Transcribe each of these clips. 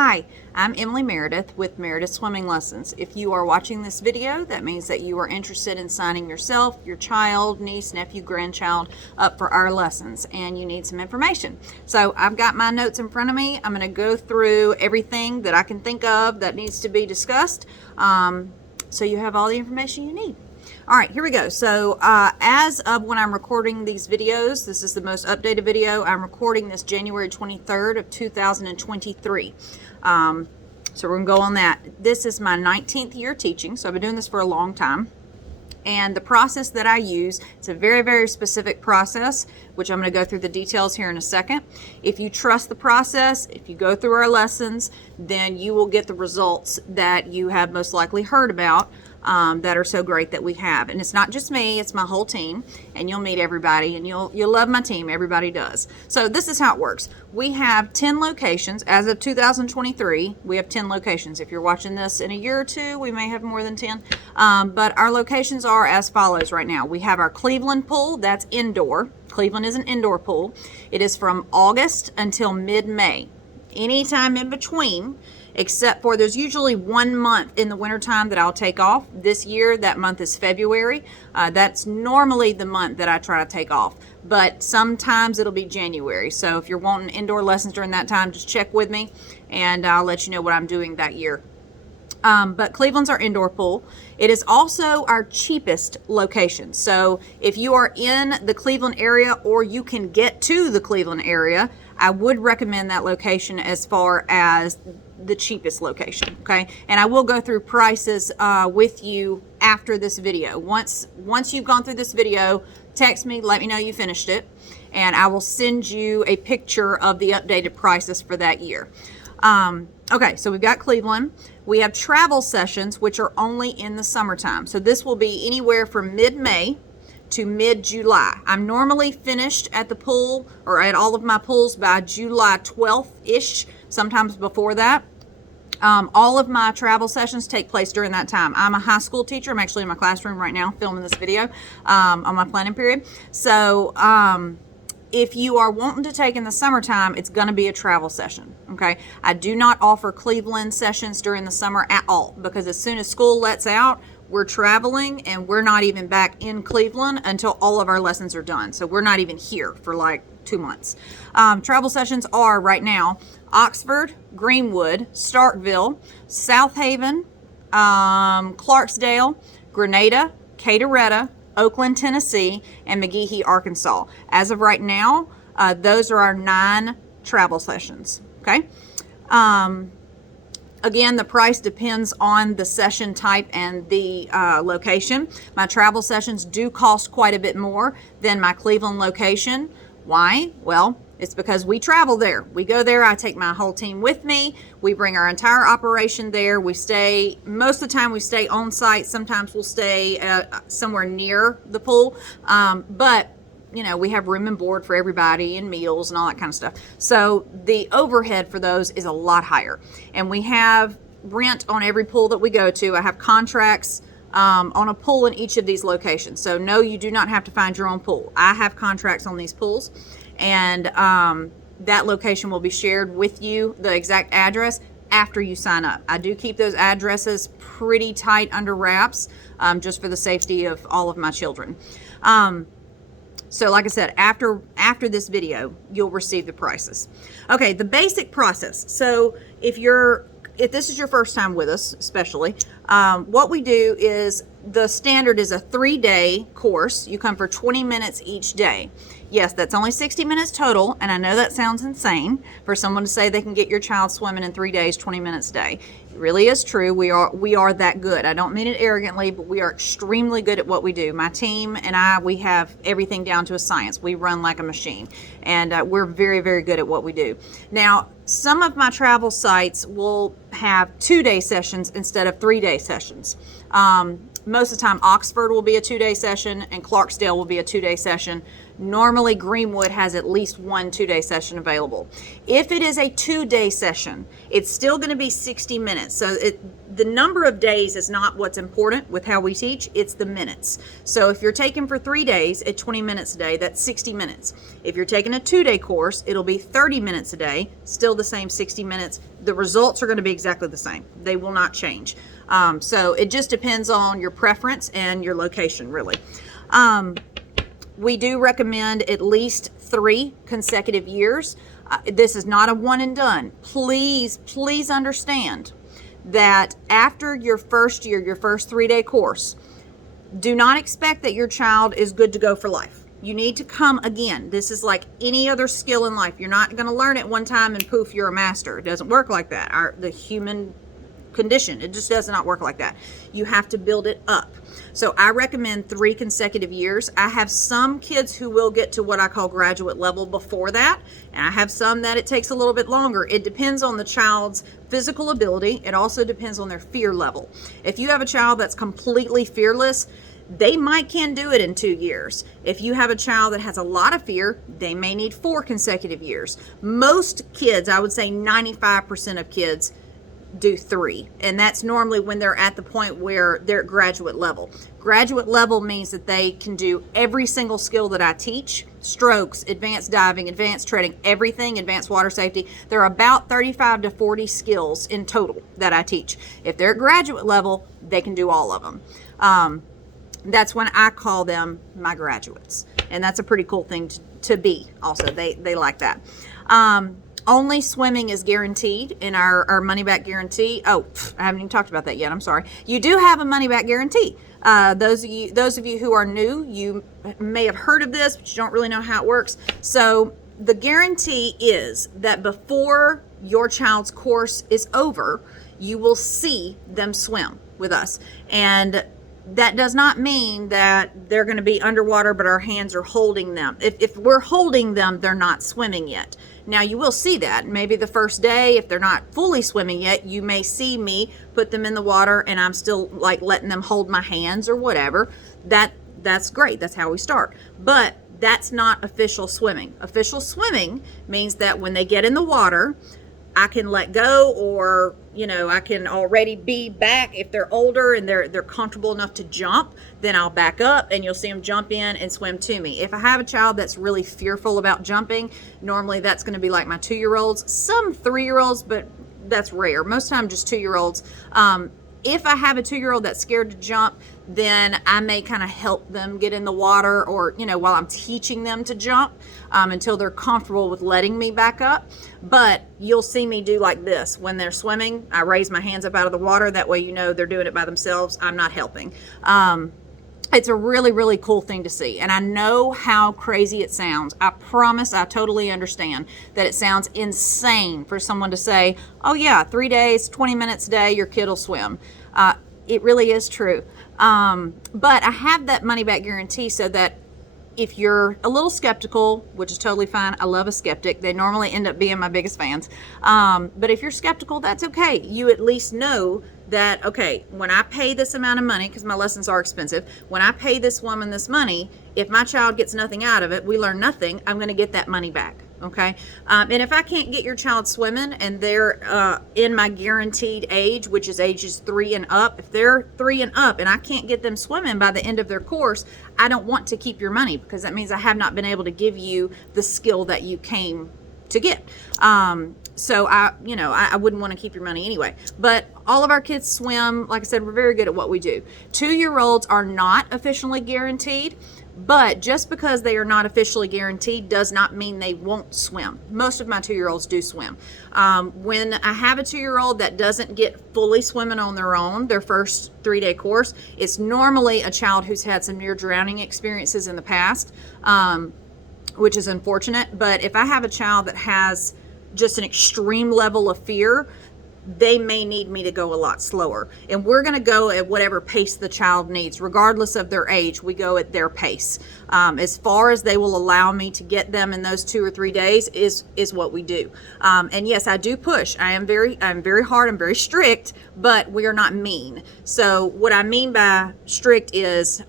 Hi, I'm Emily Meredith with Meredith Swimming Lessons. If you are watching this video, that means that you are interested in signing yourself, your child, niece, nephew, grandchild up for our lessons and you need some information. So I've got my notes in front of me. I'm going to go through everything that I can think of that needs to be discussed so you have all the information you need. All right, here we go. So as of when I'm recording these videos, this is the most updated video. I'm recording this January 23rd of 2023. So we're gonna go on that. This is my 19th year teaching, so I've been doing this for a long time. And the process that I use, it's a very, very specific process, which I'm going to go through the details here in a second. If you trust the process, if you go through our lessons, then you will get the results that you have most likely heard about that are so great that we have. And it's not just me, it's my whole team. And you'll meet everybody and you'll love my team. Everybody does. So this is how it works. We have 10 locations. As of 2023, we have 10 locations. If you're watching this in a year or two, we may have more than 10. But our locations are as follows right now. We have our Cleveland pool, that's indoor. Cleveland is an indoor pool. It is from August until mid-May. Anytime in between, except for there's usually 1 month in the wintertime that I'll take off. This year, that month is February. That's normally the month that I try to take off, but sometimes it'll be January. So if you're wanting indoor lessons during that time, just check with me and I'll let you know what I'm doing that year. But Cleveland's our indoor pool. It is also our cheapest location. So if you are in the Cleveland area or you can get to the Cleveland area, I would recommend that location as far as the cheapest location, okay? And I will go through prices with you after this video. Once you've gone through this video, text me, let me know you finished it, and I will send you a picture of the updated prices for that year. Okay, so we've got Cleveland. We have travel sessions, which are only in the summertime. So this will be anywhere from mid-May to mid-July. I'm normally finished at the pool or at all of my pools by July 12th-ish, sometimes before that. All of my travel sessions take place during that time. I'm a high school teacher. I'm actually in my classroom right now filming this video on my planning period. So if you are wanting to take in the summertime, it's going to be a travel session, okay? I do not offer Cleveland sessions during the summer at all because as soon as school lets out, we're traveling and we're not even back in Cleveland until all of our lessons are done. So we're not even here for like 2 months. Travel sessions are right now Oxford, Greenwood, Starkville, South Haven, Clarksdale, Grenada, Caderetta, Oakland, Tennessee, and McGehee, Arkansas. As of right now, those are our 9 travel sessions, okay? Again, the price depends on the session type and the location. My travel sessions do cost quite a bit more than my Cleveland location. Why? Well, it's because we travel there. We go there. I take my whole team with me. We bring our entire operation there. We stay, most of the time we stay on site. Sometimes we'll stay somewhere near the pool. But you know, we have room and board for everybody and meals and all that kind of stuff. So the overhead for those is a lot higher. And we have rent on every pool that we go to. I have contracts on a pool in each of these locations. So no, you do not have to find your own pool. I have contracts on these pools, and that location will be shared with you, the exact address, after you sign up. I do keep those addresses pretty tight under wraps just for the safety of all of my children. So like I said, after this video, you'll receive the prices. Okay, the basic process. So if this is your first time with us, especially, what we do is the standard is a 3-day course. You come for 20 minutes each day. Yes, that's only 60 minutes total, and I know that sounds insane for someone to say they can get your child swimming in 3 days, 20 minutes a day. It really is true. We are that good. I don't mean it arrogantly, but we are extremely good at what we do. My team and we have everything down to a science. We run like a machine, and we're very, very good at what we do. Now, some of my travel sites will have 2-day sessions instead of 3-day sessions. Most of the time, Oxford will be a 2-day session and Clarksdale will be a 2-day session. Normally Greenwood has at least one 2-day session available. If it is a 2-day session, it's still going to be 60 minutes. So the number of days is not what's important with how we teach, it's the minutes. So if you're taking for 3 days at 20 minutes a day, that's 60 minutes. If you're taking a 2-day course, it'll be 30 minutes a day, still the same 60 minutes. The results are going to be exactly the same. They will not change. So it just depends on your preference and your location, really. We do recommend at least 3 consecutive years. This is not a one and done. Please understand that after your first year, your first 3-day course, do not expect that your child is good to go for life. You need to come again. This is like any other skill in life. You're not going to learn it one time and poof, you're a master. It doesn't work like that. The human condition, it just does not work like that. You have to build it up. So I recommend 3 consecutive years. I have some kids who will get to what I call graduate level before that, and I have some that it takes a little bit longer. It depends on the child's physical ability. It also depends on their fear level. If you have a child that's completely fearless, they can do it in 2 years. If you have a child that has a lot of fear, they may need 4 consecutive years. Most kids, I would say 95% of kids, do 3, and that's normally when they're at the point where they're at graduate level. Graduate level means that they can do every single skill that I teach: strokes, advanced diving, advanced treading, everything, advanced water safety. There are about 35 to 40 skills in total that I teach. If they're at graduate level, they can do all of them. That's when I call them my graduates, and that's a pretty cool thing to be. Also, they like that. Only swimming is guaranteed in our money-back guarantee. Oh, I haven't even talked about that yet. I'm sorry. You do have a money-back guarantee. Those of you who are new, you may have heard of this, but you don't really know how it works. So the guarantee is that before your child's course is over, you will see them swim with us. And that does not mean that they're going to be underwater, but our hands are holding them. If we're holding them, they're not swimming yet. Now, you will see that. Maybe the first day, if they're not fully swimming yet, you may see me put them in the water and I'm still like letting them hold my hands or whatever. That's great. That's how we start. But that's not official swimming. Official swimming means that when they get in the water, I can let go, or I can already be back. If they're older and they're comfortable enough to jump, then I'll back up and you'll see them jump in and swim to me. If I have a child that's really fearful about jumping, normally that's going to be like my 2-year-olds, some 3-year-olds, but that's rare. Most of the time just 2-year-olds. If I have a 2-year-old that's scared to jump, then I may kind of help them get in the water, or while I'm teaching them to jump, until they're comfortable with letting me back up. But you'll see me do like this when they're swimming. I raise my hands up out of the water. That way they're doing it by themselves. I'm not helping. It's a really, really cool thing to see. And I know how crazy it sounds. I promise I totally understand that it sounds insane for someone to say, oh yeah, 3 days, 20 minutes a day, your kid will swim. It really is true. But I have that money back guarantee so that if you're a little skeptical, which is totally fine. I love a skeptic. They normally end up being my biggest fans. But if you're skeptical, that's okay. You at least know that, okay, when I pay this amount of money, because my lessons are expensive, when I pay this woman this money, if my child gets nothing out of it, we learn nothing, I'm going to get that money back. Okay. And if I can't get your child swimming and they're in my guaranteed age, which is ages 3 and up, if they're 3 and up and I can't get them swimming by the end of their course, I don't want to keep your money, because that means I have not been able to give you the skill that you came to get. So I wouldn't want to keep your money anyway. But all of our kids swim. Like I said, we're very good at what we do. 2-year-olds are not officially guaranteed. But just because they are not officially guaranteed does not mean they won't swim. Most of my 2-year-olds do swim. When I have a 2-year-old that doesn't get fully swimming on their own, their first 3-day course, it's normally a child who's had some near drowning experiences in the past, which is unfortunate. But if I have a child that has just an extreme level of fear, they may need me to go a lot slower. And we're going to go at whatever pace the child needs. Regardless of their age, we go at their pace. As far as they will allow me to get them in those 2 or 3 days is what we do. And yes, I do push. I'm very hard. I'm very strict, but we are not mean. So what I mean by strict is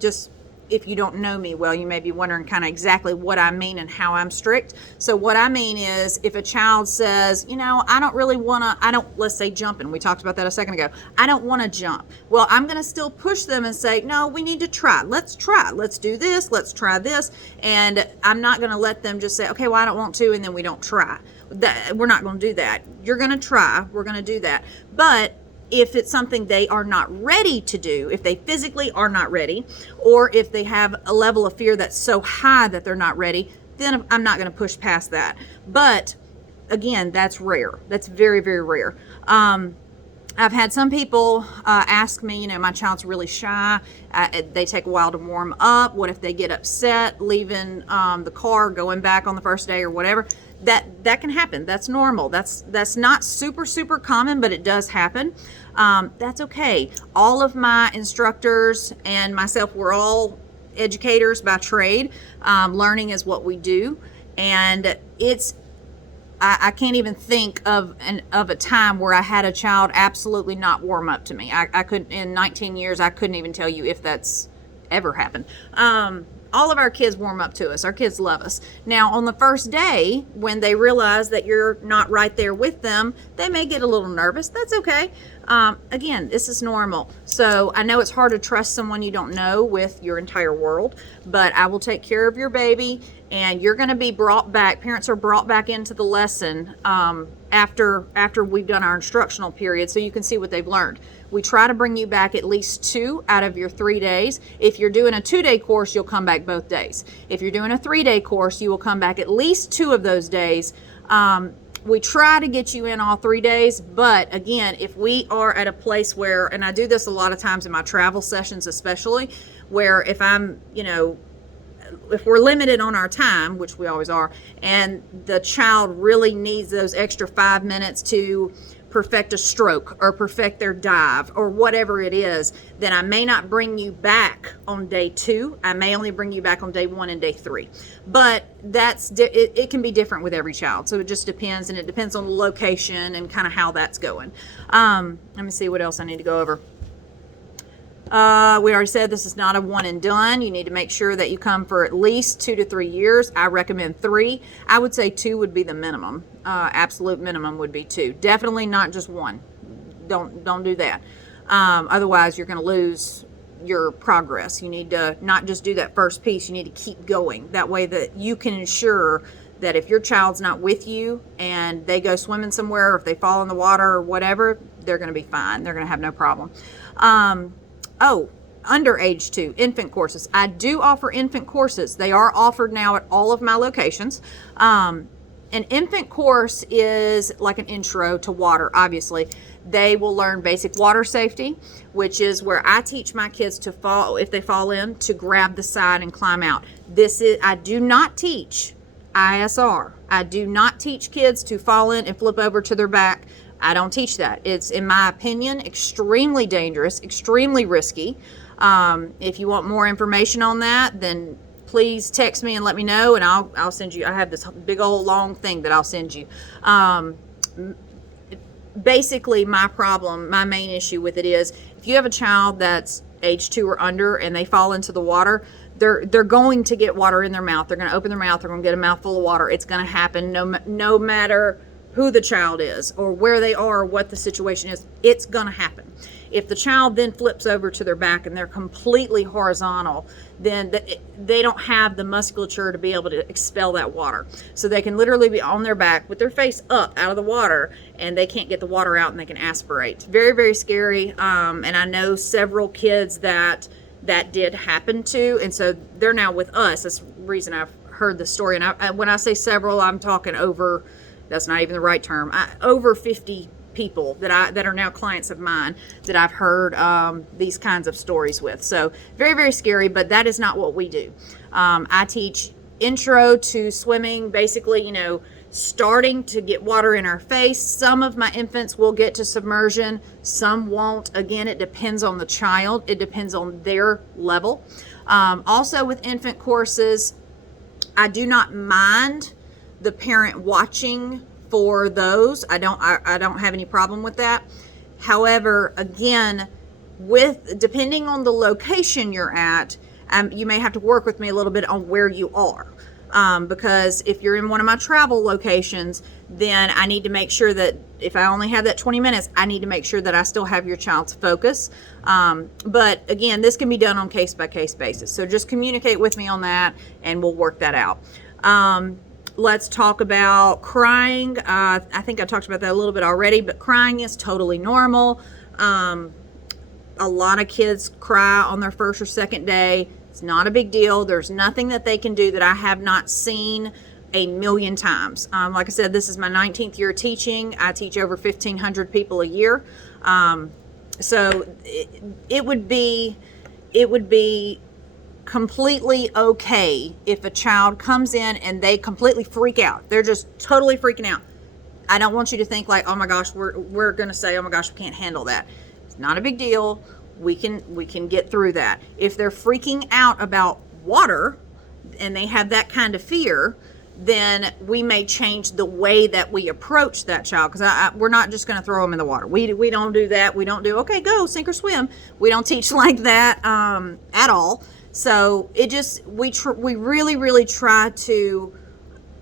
just if you don't know me well, you may be wondering kind of exactly what I mean and how I'm strict. So what I mean is, if a child says, I don't really want to, let's say jumping. We talked about that a second ago. I don't want to jump. Well, I'm going to still push them and say, no, we need to try. Let's try. Let's do this. Let's try this. And I'm not going to let them just say, okay, well, I don't want to, and then we don't try. We're not going to do that. You're going to try. We're going to do that. But if it's something they are not ready to do, if they physically are not ready, or if they have a level of fear that's so high that they're not ready, then I'm not going to push past that. But again, that's rare. That's very, very rare. I've had some people ask me, my child's really shy. They take a while to warm up. What if they get upset leaving the car, going back on the first day or whatever? That can happen. That's normal. That's not super, super common, but it does happen. That's okay. All of my instructors and myself, we're all educators by trade. Learning is what we do. And I can't even think of a time where I had a child absolutely not warm up to me. I couldn't, in 19 years, I couldn't even tell you if that's ever happened. All of our kids warm up to us. Our kids love us. Now, on the first day, when they realize that you're not right there with them, they may get a little nervous. That's okay. Again, this is normal. So I know it's hard to trust someone you don't know with your entire world, but I will take care of your baby, and you're going to be brought back. Parents are brought back into the lesson after we've done our instructional period, so you can see what they've learned. We try to bring you back at least 2 out of your 3 days. If you're doing a 2-day course, you'll come back both days. If you're doing a 3-day course, you will come back at least 2 of those days. We try to get you in all 3 days, but again, if we are at a place where, and I do this a lot of times in my travel sessions especially, where if I'm, if we're limited on our time, which we always are, and the child really needs those extra 5 minutes to perfect a stroke or perfect their dive or whatever it is, then I may not bring you back on day 2. I may only bring you back on day 1 and day 3. But it can be different with every child. So it just depends, and it depends on the location and kind of how that's going. Let me see what else I need to go over. We already said this is not a one and done. You need to make sure that you come for at least 2 to 3 years. I recommend 3. I would say 2 would be the minimum. Absolute minimum would be 2. Definitely not just 1. Don't do that. Otherwise, you're going to lose your progress. You need to not just do that first piece. You need to keep going. That way that you can ensure that if your child's not with you and they go swimming somewhere, or if they fall in the water or whatever, they're going to be fine. They're going to have no problem. Under age 2, infant courses. I do offer infant courses. They are offered now at all of my locations. An infant course is like an intro to water, obviously. They will learn basic water safety, which is where I teach my kids to fall, if they fall in, to grab the side and climb out. I do not teach ISR. I do not teach kids to fall in and flip over to their back. I don't teach that. It's, in my opinion, extremely dangerous, extremely risky. If you want more information on that, then please text me and let me know, and I'll send you. I have this big old long thing that I'll send you. Basically, my main issue with it is, if you have a child that's age 2 or under and they fall into the water, they're going to get water in their mouth. They're going to open their mouth. They're going to get a mouthful of water. It's going to happen no matter who the child is or where they are or what the situation is. It's going to happen. If the child then flips over to their back and they're completely horizontal, then they don't have the musculature to be able to expel that water. So they can literally be on their back with their face up out of the water, and they can't get the water out, and they can aspirate. Very, very scary. And I know several kids that did happen to, and so they're now with us. That's the reason I've heard the story. And when I say several, I'm talking over, that's not even the right term, over 50 people that are now clients of mine that I've heard these kinds of stories with. So very, very scary, but that is not what we do. I teach intro to swimming, basically, starting to get water in our face. Some of my infants will get to submersion, some won't. Again, it depends on the child. It depends on their level. Also with infant courses, I do not mind the parent watching for those. I don't have any problem with that. However, again, depending on the location you're at, you may have to work with me a little bit on where you are. Because if you're in one of my travel locations, then I need to make sure that if I only have that 20 minutes, I need to make sure that I still have your child's focus. But again, this can be done on case-by-case basis. So just communicate with me on that and we'll work that out. Let's talk about crying. I think I talked about that a little bit already, but crying is totally normal. A lot of kids cry on their first or second day. It's not a big deal. There's nothing that they can do that I have not seen a million times. Like I said, this is my 19th year teaching. I teach over 1,500 people a year. So it would be completely okay if a child comes in and they completely freak out. They're just totally freaking out. I don't want you to think like, oh my gosh, we're going to say, oh my gosh, we can't handle that. It's not a big deal. We can get through that. If they're freaking out about water and they have that kind of fear, then we may change the way that we approach that child, because we're not just going to throw them in the water. We don't do that. We don't do, okay, go sink or swim. We don't teach like that at all. So we really try to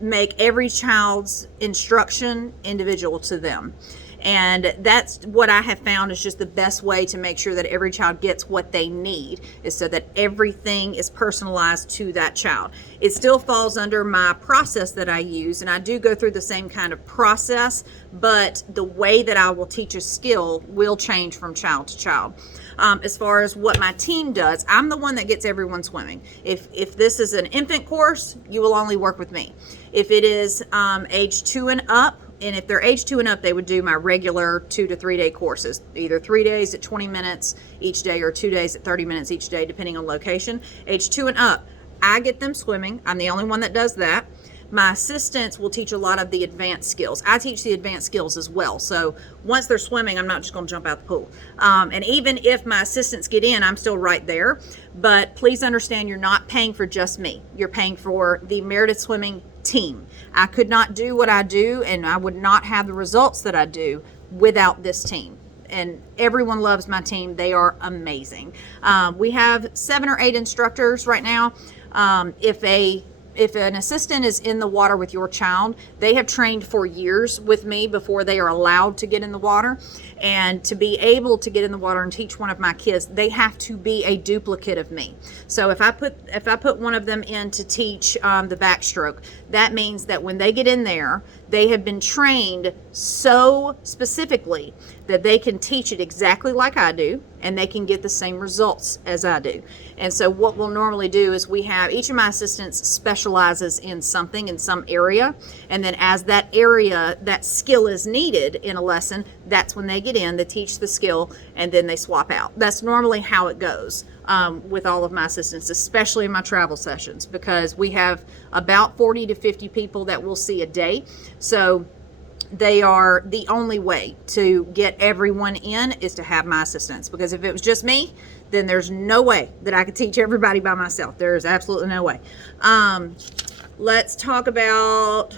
make every child's instruction individual to them. And that's what I have found is just the best way to make sure that every child gets what they need, is so that everything is personalized to that child. It still falls under my process that I use, and I do go through the same kind of process, but the way that I will teach a skill will change from child to child. As far as what my team does, I'm the one that gets everyone swimming. If this is an infant course, you will only work with me. If it is age 2 and up, and if they're age 2 and up, they would do my regular 2 to 3 day courses, either 3 days at 20 minutes each day or 2 days at 30 minutes each day, depending on location. Age 2 and up, I get them swimming. I'm the only one that does that. My assistants will teach a lot of the advanced skills. I teach the advanced skills as well. So once they're swimming, I'm not just going to jump out the pool. And even if my assistants get in, I'm still right there. But please understand, you're not paying for just me. You're paying for the Meredith Swimming team. I could not do what I do, and I would not have the results that I do without this team. And everyone loves my team. They are amazing. We have 7 or 8 instructors right now. If an assistant is in the water with your child, they have trained for years with me before they are allowed to get in the water. And to be able to get in the water and teach one of my kids, they have to be a duplicate of me. So if I put one of them in to teach the backstroke, that means that when they get in there, they have been trained so specifically that they can teach it exactly like I do, and they can get the same results as I do. And so what we'll normally do is we have each of my assistants specializes in something in some area, and then as that area, that skill is needed in a lesson, that's when they get in, they teach the skill, and then they swap out. That's normally how it goes with all of my assistants, especially in my travel sessions, because we have about 40 to 50 people that we'll see a day. So they are the only way to get everyone in is to have my assistants, because if it was just me, then there's no way that I could teach everybody by myself. There is absolutely no way. Let's talk about,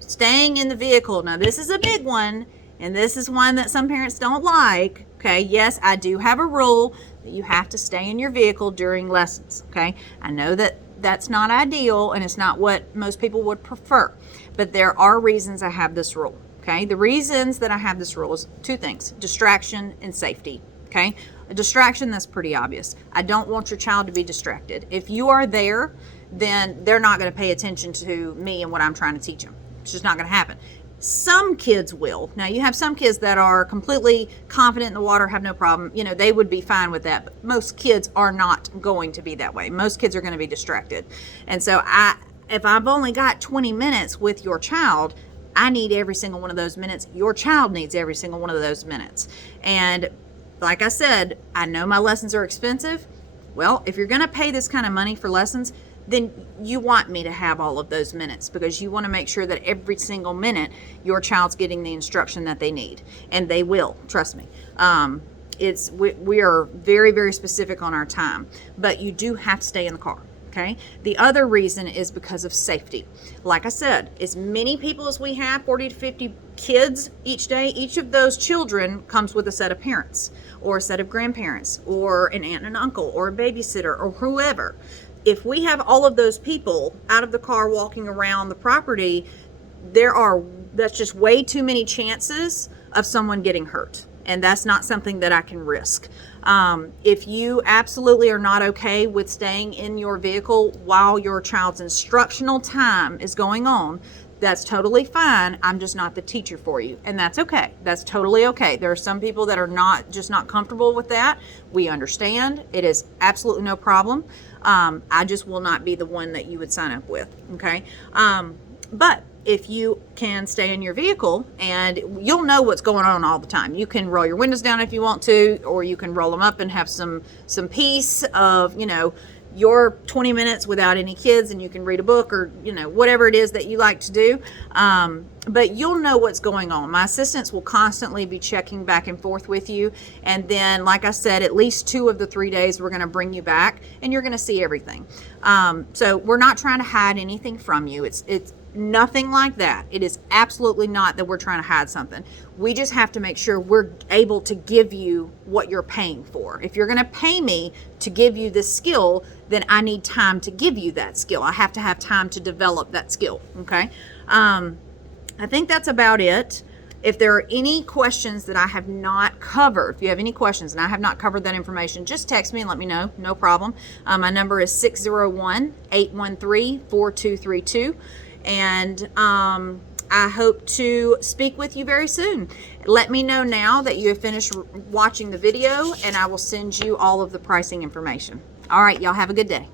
staying in the vehicle. Now this is a big one, and this is one that some parents don't like. Okay, yes, I do have a rule that you have to stay in your vehicle during lessons. Okay, I know that that's not ideal and it's not what most people would prefer, but there are reasons I have this rule. Okay, the reasons that I have this rule is 2 things: distraction and safety. Okay, a distraction, that's pretty obvious. I don't want your child to be distracted. If you are there, then they're not going to pay attention to me and what I'm trying to teach them. It's just not going to happen. Some kids will. Now you have some kids that are completely confident in the water, have no problem. You know, they would be fine with that. But most kids are not going to be that way. Most kids are going to be distracted. And so if I've only got 20 minutes with your child, I need every single one of those minutes. Your child needs every single one of those minutes. And like I said, I know my lessons are expensive. Well, if you're going to pay this kind of money for lessons, then you want me to have all of those minutes, because you want to make sure that every single minute your child's getting the instruction that they need, and they will, trust me. We are very, very specific on our time, but you do have to stay in the car. Okay. The other reason is because of safety. Like I said, as many people as we have, 40 to 50 kids each day, each of those children comes with a set of parents or a set of grandparents or an aunt and uncle or a babysitter or whoever. If we have all of those people out of the car walking around the property, that's just way too many chances of someone getting hurt. And that's not something that I can risk. If you absolutely are not okay with staying in your vehicle while your child's instructional time is going on, that's totally fine. I'm just not the teacher for you. And that's okay. That's totally okay. There are some people that are not comfortable with that. We understand. It is absolutely no problem. I just will not be the one that you would sign up with. Okay. But if you can stay in your vehicle, and you'll know what's going on all the time. You can roll your windows down if you want to, or you can roll them up and have some peace of, your 20 minutes without any kids, and you can read a book or, whatever it is that you like to do. But you'll know what's going on. My assistants will constantly be checking back and forth with you. And then, like I said, at least 2 of the 3 days, we're going to bring you back and you're going to see everything. So we're not trying to hide anything from you. It's nothing like that. It is absolutely not that we're trying to hide something. We just have to make sure we're able to give you what you're paying for. If you're going to pay me to give you this skill, then I need time to give you that skill. I have to have time to develop that skill. Okay. I think that's about it. If there are any questions that I have not covered, if you have any questions and I have not covered that information, just text me and let me know. No problem. My number is 601-813-4232. And I hope to speak with you very soon. Let me know now that you have finished watching the video, and I will send you all of the pricing information. All right, y'all have a good day.